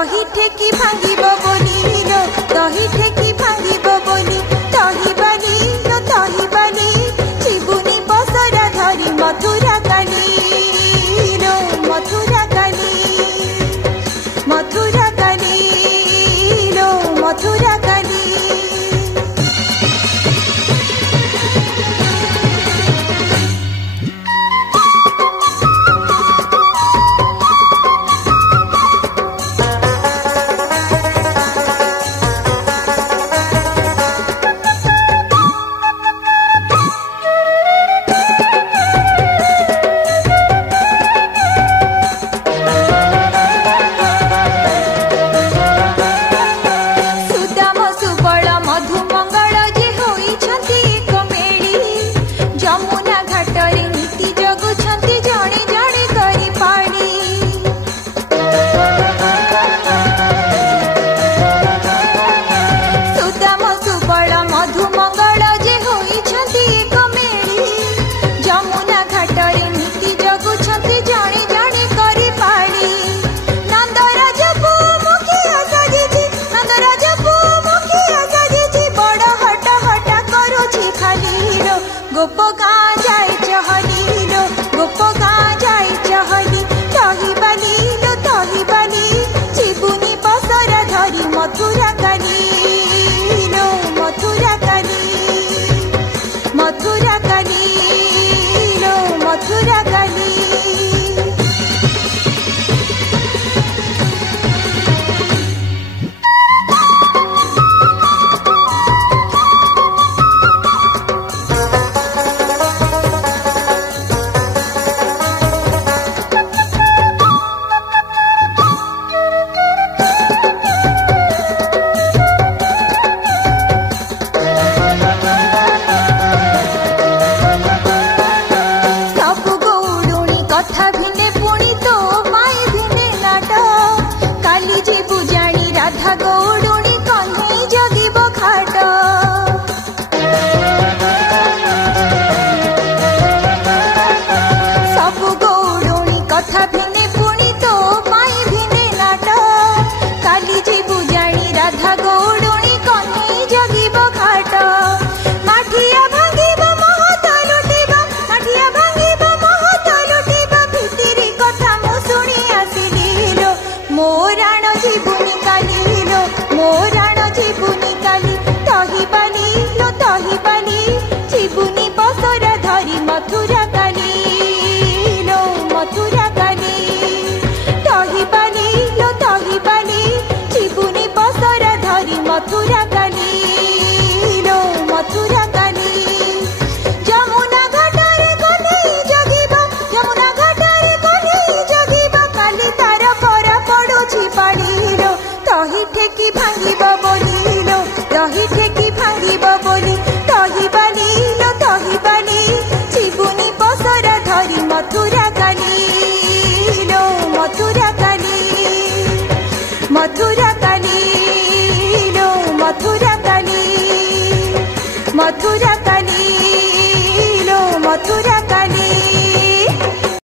दही ठेकी भांगिब बोली लो दही ठेकी भांगिब बोली दही बानी लो दही बानी जीवनी बसरा धरी मथुरा काली लो मथुरा काली मथुरा काली लो मथुरा काली। गोप गाँ जाए चहली लो गोप गाँ जाए चहली दही बानी लो दही बानी जीवनी बसरा धरी मथुरा काली लो मथुरा काली मथुरा काली लो मथुरा काली। मथुरा काली लो मथुरा काली दही बानी लो दही बानी जीवनी बसरा धरी मथुरा काली लो मथुरा काली। यमुना घाटरे कन्हई जगिबा यमुना घाटरे कन्हई जगिबा काली तार परा पड़ुछि पानी लो दही ठेकी भांगिब बोली लो दही ठेकी भांगिब बोली दही बानी लो दही बानी जीवनी बसरा धरी मथुरा काली लो मथुरा काली मथुरा काली लो मथुरा काली मथुरा